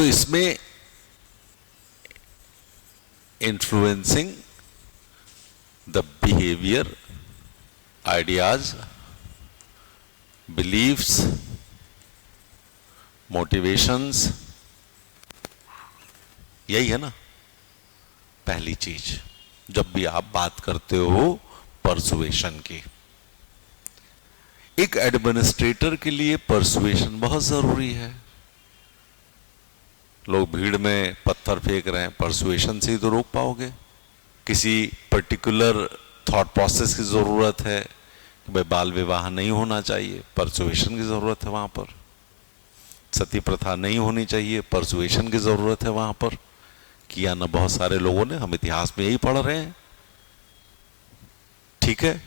तो इसमें influencing the behaviour, ideas, beliefs, motivations, यही है ना पहली चीज जब भी आप बात करते हो परसुएशन की। एक एडमिनिस्ट्रेटर के लिए परसुएशन बहुत जरूरी है। लोग भीड़ में पत्थर फेंक रहे हैं, परसुएशन से ही तो रोक पाओगे। किसी पर्टिकुलर थॉट प्रोसेस की जरूरत है कि भाई बाल विवाह नहीं होना चाहिए, परसुएशन की जरूरत है वहां पर। सती प्रथा नहीं होनी चाहिए, परसुएशन की जरूरत है वहां पर। किया ना बहुत सारे लोगों ने, हम इतिहास में यही पढ़ रहे हैं। ठीक है,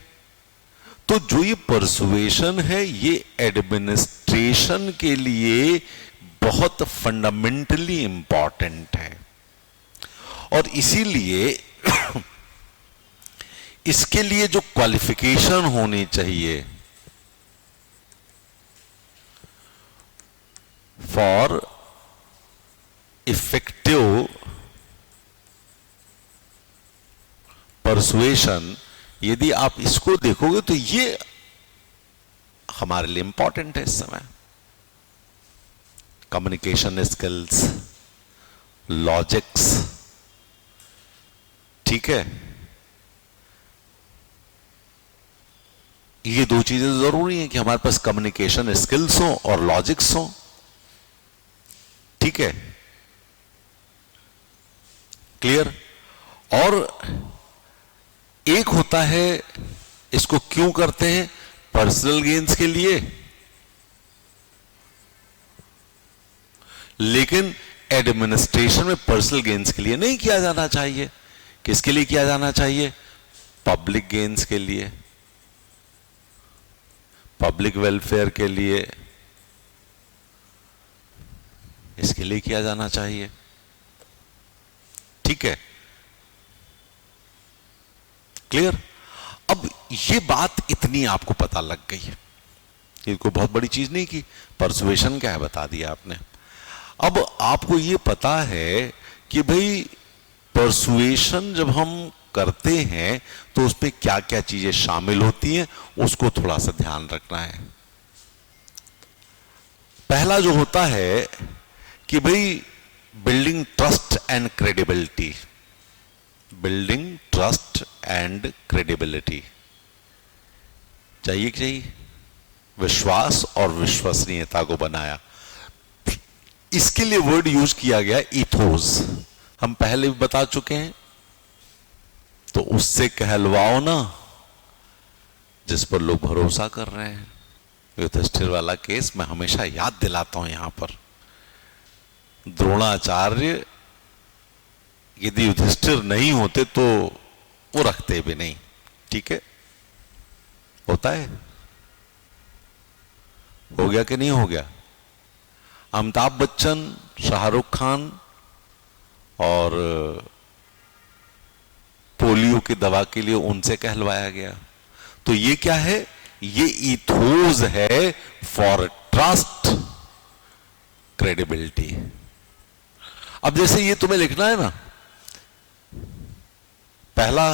तो जो ये परसुएशन है ये एडमिनिस्ट्रेशन के लिए बहुत फंडामेंटली इंपॉर्टेंट है। और इसीलिए इसके लिए जो क्वालिफिकेशन होनी चाहिए फॉर इफेक्टिव परसुएशन, यदि आप इसको देखोगे तो ये हमारे लिए इंपॉर्टेंट है इस समय। कम्युनिकेशन स्किल्स, लॉजिक्स, ठीक है, ये दो चीजें जरूरी हैं कि हमारे पास कम्युनिकेशन स्किल्स हो और लॉजिक्स हो। ठीक है, क्लियर। और एक होता है, इसको क्यों करते हैं, पर्सनल गेन्स के लिए, लेकिन एडमिनिस्ट्रेशन में पर्सनल गेन्स के लिए नहीं किया जाना चाहिए। किसके लिए किया जाना चाहिए, पब्लिक गेन्स के लिए, पब्लिक वेलफेयर के लिए, इसके लिए किया जाना चाहिए। ठीक है, क्लियर। अब ये बात इतनी आपको पता लग गई है, ये कोई बहुत बड़ी चीज नहीं की, परसुएशन क्या है बता दिया आपने। अब आपको ये पता है कि भाई परसुएशन जब हम करते हैं तो उसमें क्या क्या चीजें शामिल होती हैं, उसको थोड़ा सा ध्यान रखना है। पहला जो होता है कि भाई building trust and credibility, building trust and credibility चाहिए कि चाहिए, विश्वास और विश्वसनीयता को बनाया। इसके लिए वर्ड यूज किया गया इथोस, हम पहले भी बता चुके हैं। तो उससे कहलवाओ ना जिस पर लोग भरोसा कर रहे हैं। युधिष्ठिर वाला केस मैं हमेशा याद दिलाता हूं यहां पर। द्रोणाचार्य यदि युधिष्ठिर नहीं होते तो वो रखते भी नहीं। ठीक है, होता है, हो गया कि नहीं हो गया। अमिताभ बच्चन, शाहरुख खान और पोलियो की दवा के लिए उनसे कहलवाया गया। तो ये क्या है, ये इथोस है फॉर ट्रस्ट क्रेडिबिलिटी। अब जैसे ये तुम्हें लिखना है ना, पहला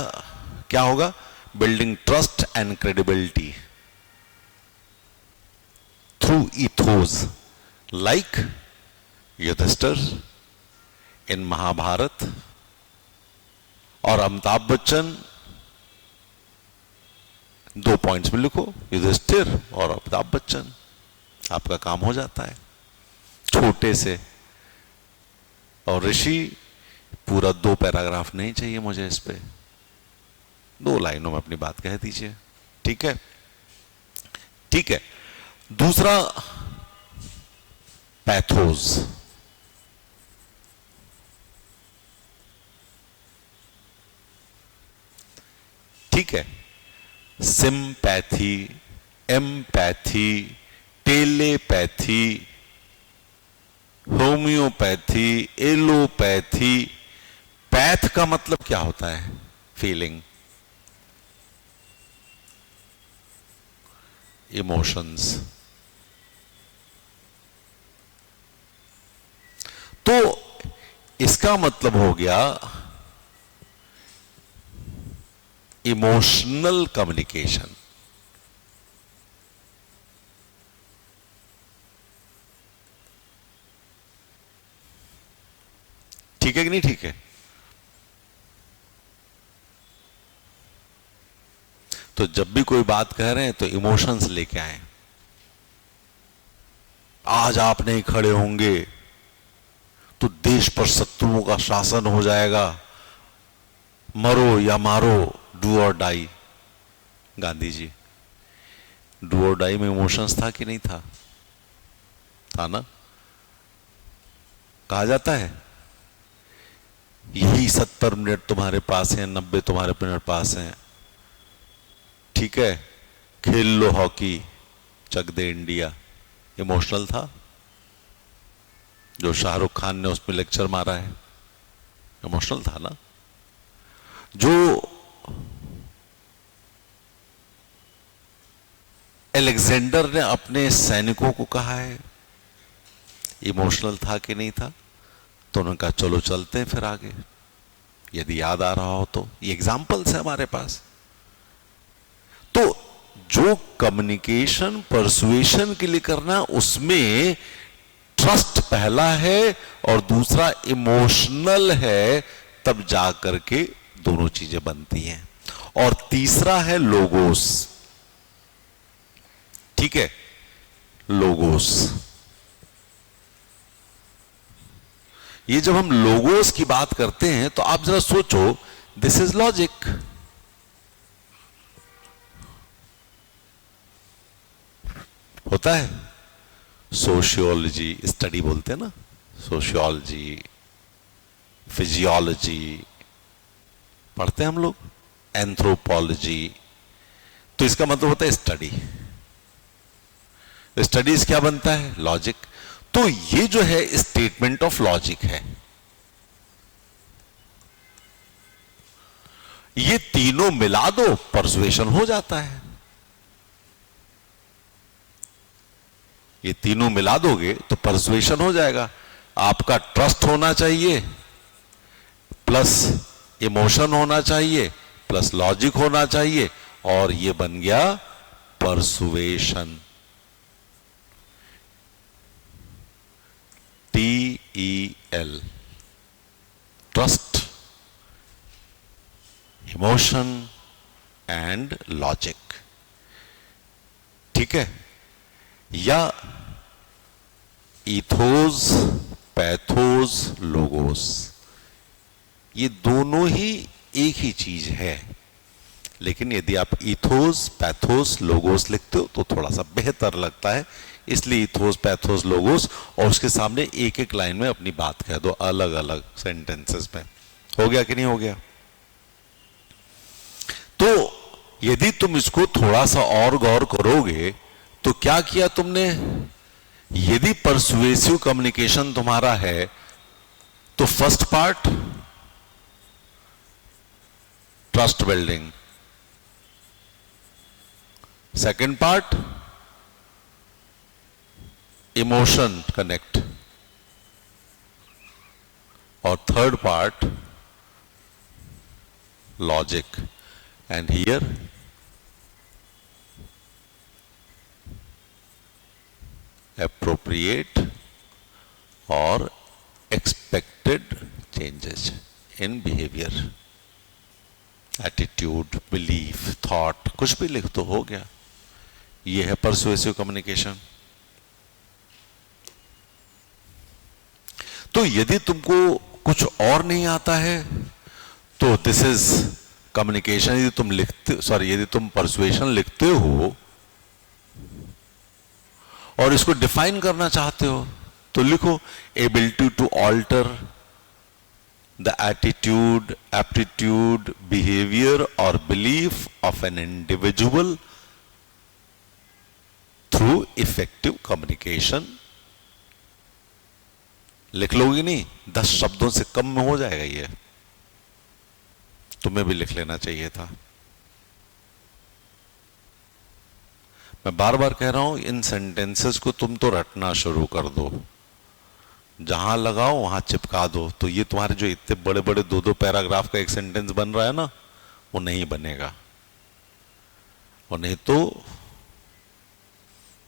क्या होगा, building trust and credibility through ethos, like Yudhishthira in Mahabharata, और अमिताभ बच्चन, दो पॉइंट्स में लिखो, युधिष्ठिर और अमिताभ बच्चन, आपका काम हो जाता है छोटे से। और ऋषि, पूरा 2 पैराग्राफ नहीं चाहिए मुझे, इस पे 2 लाइनों में अपनी बात कह दीजिए। ठीक है, ठीक है। दूसरा पैथोस, ठीक है, sympathy, empathy, telepathy, homeopathy, allopathy. Path का मतलब क्या होता है, फीलिंग, इमोशंस। तो इसका मतलब हो गया इमोशनल कम्युनिकेशन। ठीक है कि नहीं ठीक है? तो जब भी कोई बात कह रहे हैं तो इमोशंस लेके आए। आज आप नहीं खड़े होंगे तो देश पर शत्रुओं का शासन हो जाएगा, मरो या मारो, डू और डाई। गांधी जी, डू और डाई में इमोशंस था कि नहीं था? था ना? कहा जाता है यही 70 मिनट तुम्हारे पास हैं, 90 तुम्हारे मिनट पास हैं, ठीक है, खेल लो हॉकी, चक दे इंडिया। इमोशनल था जो शाहरुख खान ने उसमें लेक्चर मारा है? इमोशनल था ना? जो अलेक्जेंडर ने अपने सैनिकों को कहा है, इमोशनल था कि नहीं था? तो उन्होंने कहा चलो चलते हैं फिर आगे, यदि याद आ रहा हो तो। ये एग्जाम्पल्स है हमारे पास। तो जो कम्युनिकेशन परसुएशन के लिए करना, उसमें ट्रस्ट पहला है और दूसरा इमोशनल है, तब जा करके दोनों चीजें बनती हैं। और तीसरा है लोगोस। ठीक है, लोगोस। ये जब हम लोगोस की बात करते हैं तो आप जरा सोचो, दिस इज लॉजिक। होता है सोशियोलॉजी स्टडी बोलते हैं ना, सोशियोलॉजी, फिजियोलॉजी पढ़ते हैं हम लोग, एंथ्रोपोलॉजी। तो इसका मतलब होता है स्टडी। स्टडीज क्या बनता है? लॉजिक। तो ये जो है स्टेटमेंट ऑफ लॉजिक है। ये तीनों मिला दो, परसुएशन हो जाता है। ये तीनों मिला दोगे तो परसुएशन हो जाएगा। आपका ट्रस्ट होना चाहिए, प्लस इमोशन होना चाहिए, प्लस लॉजिक होना चाहिए, और ये बन गया persuasion. TEL, trust, emotion and logic. ठीक है? या इथोस, पैथोस, लोगोस, ये दोनों ही एक ही चीज है। लेकिन यदि आप इथोस, पैथोस, लोगोस लिखते हो तो थोड़ा सा बेहतर लगता है, इसलिए इथोस, पैथोस, लोगोस, और उसके सामने एक एक लाइन में अपनी बात कह दो, अलग अलग सेंटेंसेस में। हो गया कि नहीं हो गया? तो यदि तुम इसको थोड़ा सा और गौर करोगे तो क्या किया तुमने? यदि परसुएसिव कम्युनिकेशन तुम्हारा है तो first part trust building, second part emotion connect, और third part logic. And here appropriate or expected changes in behavior, attitude, belief, thought, कुछ भी लिख तो हो गया। ये है persuasive communication। तो यदि तुमको कुछ और नहीं आता है तो दिस इज कम्युनिकेशन। यदि तुम लिखते, सॉरी, यदि तुम परसुएशन लिखते हो और इसको डिफाइन करना चाहते हो तो लिखो ability to alter the attitude, aptitude, behaviour और belief of an individual through effective communication. लिख लोगे नहीं? 10 शब्दों से कम में हो जाएगा ये। तुम्हें भी लिख लेना चाहिए था। मैं बार बार कह रहा हूं, इन सेंटेंसेस को तुम तो रटना शुरू कर दो। जहां लगाओ वहां चिपका दो, तो ये तुम्हारे जो इतने बड़े बड़े दो दो पैराग्राफ का एक सेंटेंस बन रहा है ना, वो नहीं बनेगा। और नहीं तो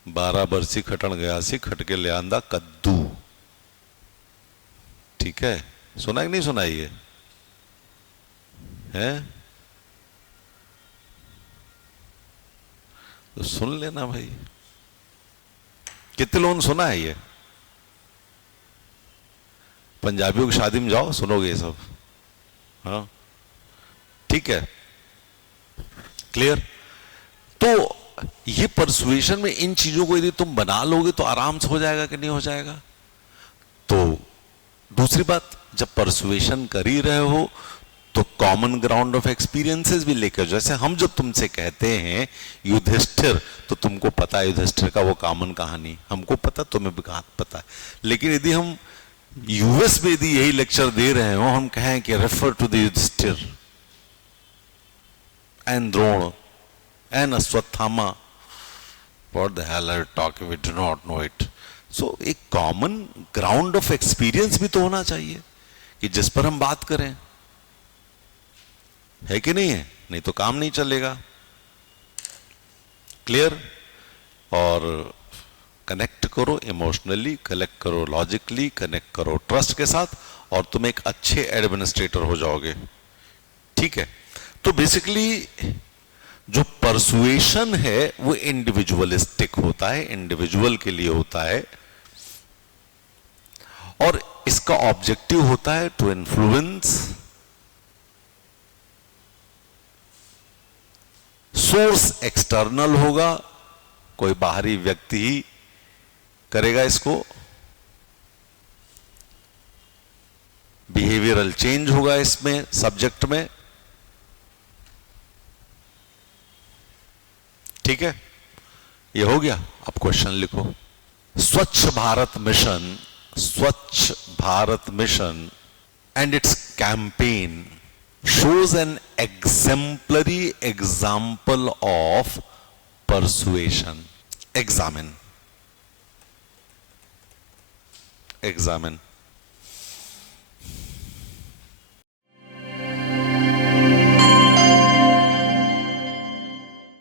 12 बरसी खटण गया सी खट के ले आंदा कद्दू। ठीक है, सुना कि नहीं सुना ये है? तो सुन लेना भाई, कितने लोगों ने सुना है ये? पंजाबियों की शादी में जाओ सुनोगे ये सब। हाँ ठीक है, क्लियर। तो ये परसुएशन में इन चीजों को यदि तुम बना लोगे तो आराम से हो जाएगा कि नहीं हो जाएगा। तो दूसरी बात, जब परसुएशन कर ही रहे हो तो कॉमन ग्राउंड ऑफ एक्सपीरियंसेस भी लेकर, जैसे हम जब तुमसे कहते हैं युधिष्ठिर, तो तुमको पता है युधिष्ठिर का वो कॉमन कहानी, हमको पता, तुम्हें भी पता है। लेकिन यदि हम यूएस में यदि यही लेक्चर दे रहे हो, हम कहें कि refer to the Yudhishthira and Drona and Ashwatthama, what the hell are you talking, we do not know it. So एक कॉमन ग्राउंड ऑफ एक्सपीरियंस भी तो होना चाहिए कि जिस पर हम बात करें, है कि नहीं है? नहीं तो काम नहीं चलेगा। क्लियर। और कनेक्ट करो इमोशनली, कनेक्ट करो लॉजिकली, कनेक्ट करो ट्रस्ट के साथ, और तुम एक अच्छे एडमिनिस्ट्रेटर हो जाओगे। ठीक है, तो बेसिकली जो परसुएशन है वो इंडिविजुअलिस्टिक होता है, इंडिविजुअल के लिए होता है, और इसका ऑब्जेक्टिव होता है टू इन्फ्लुएंस। सोर्स एक्सटर्नल होगा, कोई बाहरी व्यक्ति ही करेगा इसको। बिहेवियरल चेंज होगा इसमें, सब्जेक्ट में। ठीक है, ये हो गया। अब क्वेश्चन लिखो। स्वच्छ भारत मिशन, स्वच्छ Bharat mission and it's campaign shows an exemplary example of persuasion. Examine.